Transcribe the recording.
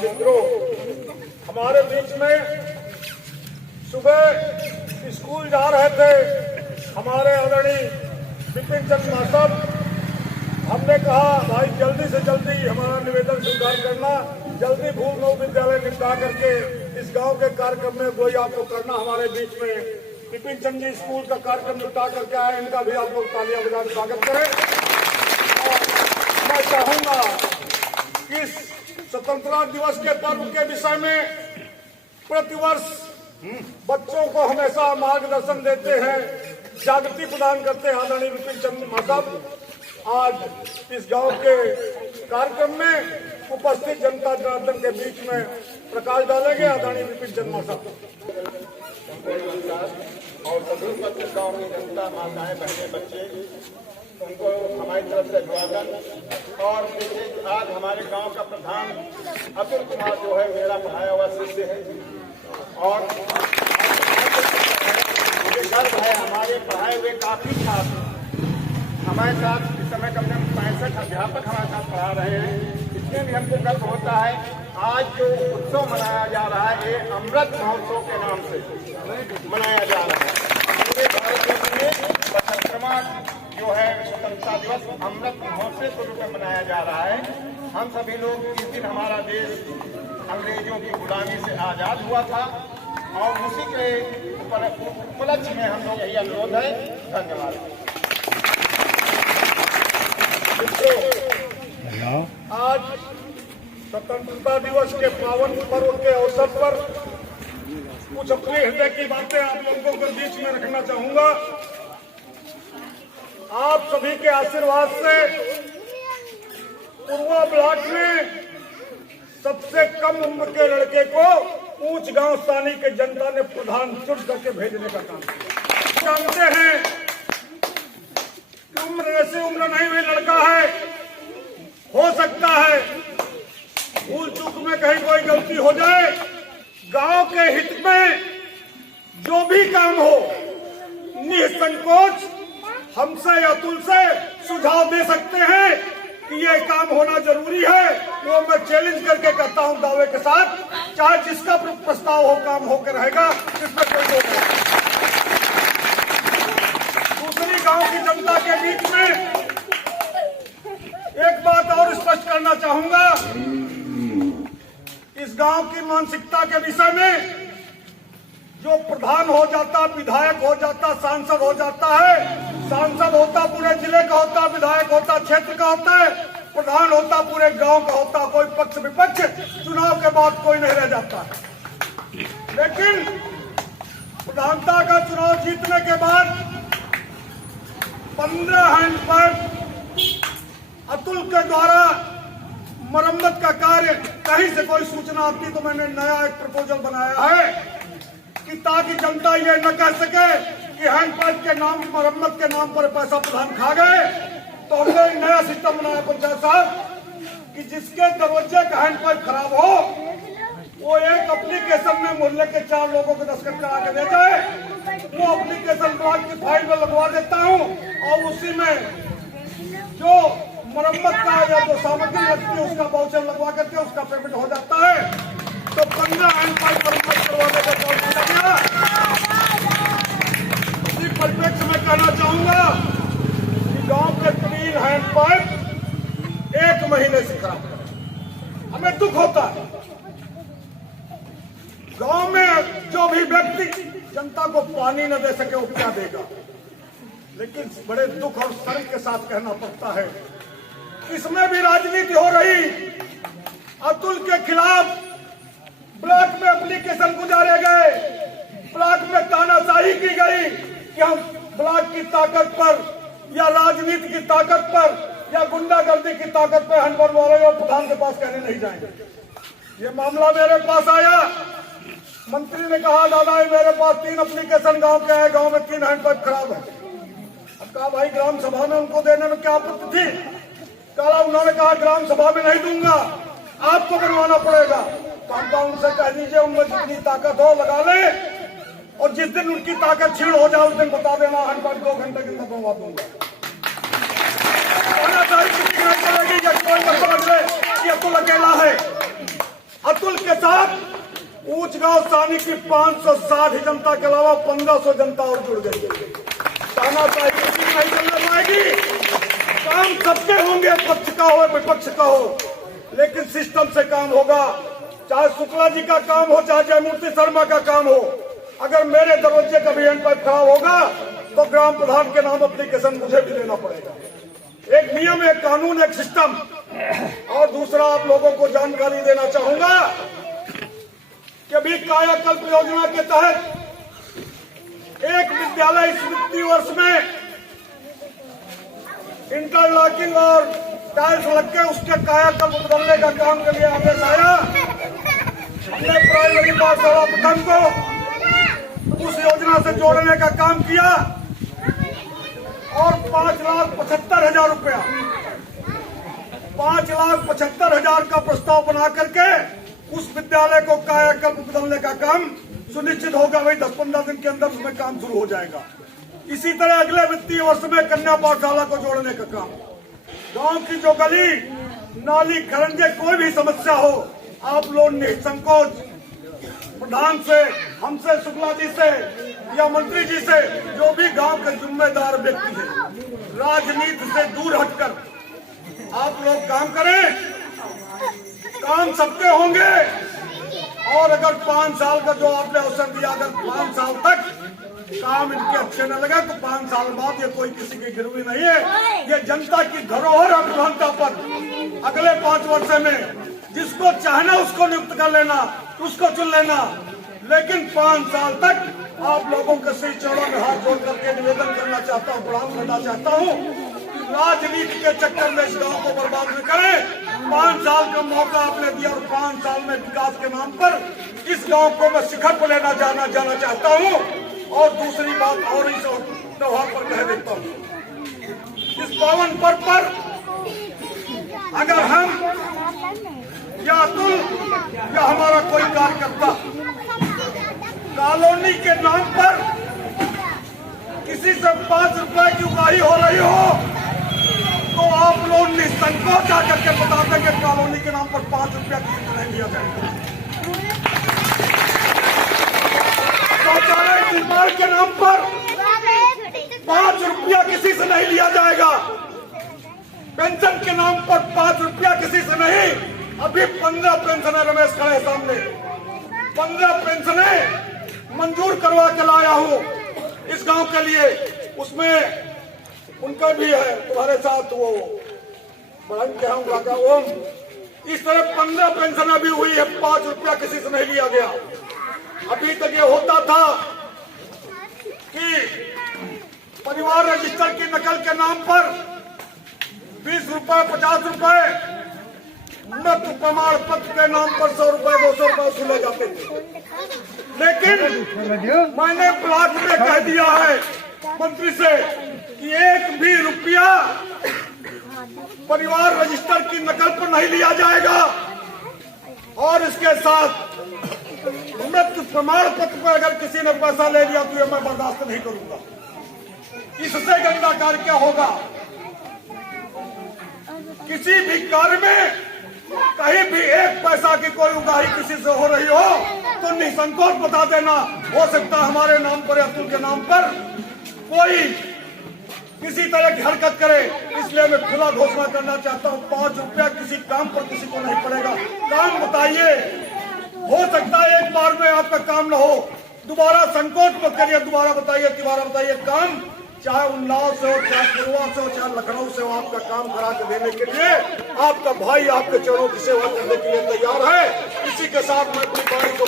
मित्रों, हमारे बीच में सुबह स्कूल जा रहे थे हमारे आदरणीय विपिन चंद्र महाशय। हमने कहा भाई जल्दी से जल्दी हमारा निवेदन स्वीकार करना, जल्दी भूल नव विद्यालय निपटा करके इस गांव के कार्यक्रम में कोई आपको करना। हमारे बीच में विपिन चंद्र जी स्कूल का कार्यक्रम निपटा करके आए, इनका भी आप लोग तालियां बजाकर स्वागत करें। और मैं चाहूंगा कि इस स्वतंत्रता दिवस के पर्व के विषय में प्रतिवर्ष बच्चों को हमेशा मार्गदर्शन देते हैं, जागृति प्रदान करते हैं आदरणीय विपिन चंद्र महाशय। आज इस गांव के कार्यक्रम में उपस्थित जनता जनार्दन के बीच में प्रकाश डालेंगे आदरणीय विपिन चंद्र महाशय। और सभी गांव की जनता, माताएं, बहने, बच्चे, उनको हमारी तरफ से अभिवादन। और आज हमारे गांव का प्रधान अतुल कुमार जो है मेरा पढ़ाया हुआ शिष्य है और मुझे गर्व है हमारे पढ़ाए हुए काफी छात्र हमारे साथ इस समय कम से कम 65 अध्यापक हमारे साथ पढ़ा रहे हैं। इसमें भी हमको गर्व होता है। आज जो उत्सव मनाया जा रहा है ये अमृत महोत्सव के नाम से मनाया जा रहा है। पूरे भारत देश में 75वां जो है स्वतंत्रता दिवस अमृत महोत्सव के रूप में मनाया जा रहा है। हम सभी लोग इस दिन हमारा देश अंग्रेजों की गुलामी से आजाद हुआ था और उसी के उपलक्ष्य में हम लोग यही अनुरोध है। धन्यवाद। आज स्वतंत्रता दिवस के पावन पर्व के अवसर पर कुछ अपने हृदय की बातें आप लोगों के बीच में रखना चाहूंगा। आप सभी के आशीर्वाद से पूर्वा ब्लॉक में सबसे कम उम्र के लड़के को ऊंच गांव स्थानीय के जनता ने प्रधान चुन करके भेजने का काम किया। जानते हैं कि उम्र से उम्र नहीं हुई लड़का है, हो सकता है भूल चूक में कहीं कोई गलती हो जाए। गांव के हित में जो भी काम हो निसंकोच हमसे या अतुल से सुझाव दे सकते हैं कि ये काम होना जरूरी है। वो मैं चैलेंज करके कहता हूं दावे के साथ, चाहे जिसका प्रस्ताव हो काम होकर रहेगा, इसमें कोई दो नहीं। दूसरी गांव की जनता के बीच में एक बात और स्पष्ट करना चाहूंगा। इस गांव की मानसिकता के विषय में जो प्रधान हो जाता, विधायक हो जाता, सांसद हो जाता है, सांसद होता पूरे जिले का होता, विधायक होता क्षेत्र का होता है, प्रधान होता पूरे गांव का होता। कोई पक्ष विपक्ष चुनाव के बाद कोई नहीं रह जाता है। लेकिन प्रधानता का चुनाव जीतने के बाद 15 हैंडपंप अतुल के द्वारा मरम्मत का कार्य कहीं से कोई सूचना आती तो मैंने नया एक प्रपोजल बनाया है कि ताकि जनता ये न कह सके कि हैंडपंप के नाम, मरम्मत के नाम पर पैसा प्रधान खा गए। तो हमने एक नया सिस्टम बनाया पंचायत साहब कि जिसके दरवाजे का हैंडपंप खराब हो वो एक एप्लीकेशन में मोहल्ले के 4 लोगों को दस्तखत करा के दे जाए। वो एप्लीकेशन ब्लॉक की फाइल में लगवा देता हूँ और उसी में जो मरम्मत का या जो सामग्री लगती है उसका वाउचर लगवा करके उसका पेमेंट हो जाता है। तो 15 हैंड पाइप मरम्मत करवाने का काम किया गया। इसी परिप्रेक्ष्य में कहना चाहूंगा कि गांव के 3 हैंड पाइप 1 महीने से खराब है। हमें दुख होता है। गांव में जो भी व्यक्ति जनता को पानी न दे सके वो क्या देगा। लेकिन बड़े दुख और शर्म के साथ कहना पड़ता है, इसमें भी राजनीति हो रही। अतुल के खिलाफ ब्लॉक में एप्लीकेशन गुजारे गए, ब्लॉक में तानाशाही की गई कि हम ब्लॉक की ताकत पर या राजनीति की ताकत पर या गुंडागर्दी की ताकत पर हैंडपंप वाले और प्रधान के पास कहने नहीं जाएंगे। ये मामला मेरे पास आया, मंत्री ने कहा दादा मेरे पास 3 एप्लीकेशन गांव के आए, गांव में 3 हैंडपंप खराब है। अब कहा भाई ग्राम सभा में उनको देने में क्या आपत्ति थी। कहा उन्होंने कहा ग्राम सभा में नहीं दूंगा, आपको बनवाना पड़ेगा। तो हम कहा उनसे कह दीजिए उनमें जितनी ताकत हो लगा ले, और जिस दिन उनकी ताकत छीड़ हो जाए उस दिन बता देना हैंडपंप 2 घंटे के अंदर बनवा दूंगा। चलेगी या कोई मत समझ ले कि अतुल अकेला है। अतुल के साथ ऊंच गांव सानी की 560 जनता के अलावा 1500 जनता और जुड़ गई है। तानाशाही नहीं चलने पाएगी। काम सबके होंगे, पक्ष का हो विपक्ष का हो, लेकिन सिस्टम से काम होगा। चाहे शुक्ला जी का काम हो, चाहे जयमूर्ति शर्मा का काम हो। अगर मेरे दरवाजे का भी हैंडपंप खराब होगा तो ग्राम प्रधान के नाम एप्लीकेशन मुझे भी देना पड़ेगा। एक नियम, एक कानून, एक सिस्टम। और दूसरा आप लोगों को जानकारी देना चाहूंगा कि अभी कायाकल्प योजना के तहत एक विद्यालय इस वित्तीय वर्ष में इंटरलॉकिंग और टाइल्स लग के उसके कायाकल्प बदलने का काम के लिए आदेश आया। हमने प्राइमरी पाठशाला प्रथम को उस योजना से जोड़ने का काम किया और 5,75,000 रुपया 5,75,000 का प्रस्ताव बना करके उस विद्यालय को कायाकल्प बदलने का काम सुनिश्चित होगा। वही 10-15 दिन के अंदर उसमें काम शुरू हो जाएगा। इसी तरह अगले वित्तीय वर्ष में कन्या पाठशाला को जोड़ने का काम। गांव की जो गली नाली खरंजे कोई भी समस्या हो, आप लोग निसंकोच प्रधान से, हमसे, शुक्ला जी से या मंत्री जी से, जो भी गांव के जिम्मेदार व्यक्ति है, राजनीति से दूर हटकर आप लोग काम करें। काम सबके होंगे। और अगर 5 साल का जो आपने अवसर दिया, अगर 5 साल तक काम इनके अच्छे न लगे तो 5 साल बाद ये कोई किसी की गिरवी नहीं है। ये जनता की धरोहर है प्रधानता पर। अगले 5 वर्ष में जिसको चाहना उसको नियुक्त कर लेना, उसको चुन लेना, लेकिन 5 साल तक आप लोगों के सही चरणों में हाथ जोड़ करके निवेदन करना चाहता हूँ, प्रणाम करना चाहता हूँ। राजनीति के चक्कर में इस गांव को बर्बाद न करें। 5 साल का मौका आपने दिया और 5 साल में विकास के नाम पर इस गांव को मैं शिखर पर लेना जाना चाहता हूं। और दूसरी बात और इस त्योहार पर कह देता हूं, इस पावन पर्व पर अगर हम या अतुल या हमारा कोई कार्यकर्ता कॉलोनी के नाम पर किसी से 5 रुपए की उगाही हो रही हो तो आप लोग निसंकोच आकर के बता देंगे कॉलोनी के नाम पर 5 रुपया किसी को नहीं दिया जाएगा। शौचालय निर्माण के नाम पर 5 रुपया किसी से नहीं लिया जाएगा। पेंशन के नाम पर 5 रुपया किसी से नहीं। अभी 15 पेंशनें रमेश खड़े सामने 15 पेंशनें मंजूर करवा के लाया हूं इस गांव के लिए। उसमें उनका भी है तुम्हारे साथ वो बहन कहूंगा का ओम। इस तरह 15 पेंशन अभी हुई है, 5 रुपया किसी से नहीं लिया गया। अभी तक ये होता था कि परिवार रजिस्टर की नकल के नाम पर 20 रुपए 50 रुपए, मृत्यु प्रमाण पत्र के नाम पर 100 रुपए 200 रुपए वसूले जाते थे। लेकिन मैंने ब्लॉक में कह दिया है मंत्री से कि 1 भी रुपया परिवार रजिस्टर की नकल पर नहीं लिया जाएगा। और इसके साथ मृत्यु प्रमाण पत्र पर अगर किसी ने पैसा ले लिया तो ये मैं बर्दाश्त नहीं करूंगा। इससे गंदा कार्य क्या होगा। किसी भी कार्य में कहीं भी एक पैसा की कोई उगाही किसी से हो रही हो तो निसंकोच बता देना। हो सकता है हमारे नाम पर, अतुल के नाम पर कोई किसी तरह की हरकत करे, इसलिए मैं खुला घोषणा करना चाहता हूँ 5 रुपया किसी काम पर किसी को नहीं पड़ेगा। काम बताइए, हो सकता है एक बार में आपका काम न हो, दोबारा संकोच मत करिए, दोबारा बताइए काम, चाहे उन्नाव से हो, चाहे पुरवा से हो, चाहे लखनऊ से हो, आपका काम करा के देने के लिए आपका भाई आपके चरणों की सेवा करने के लिए तैयार है। इसी के साथ मैं अपनी बारी को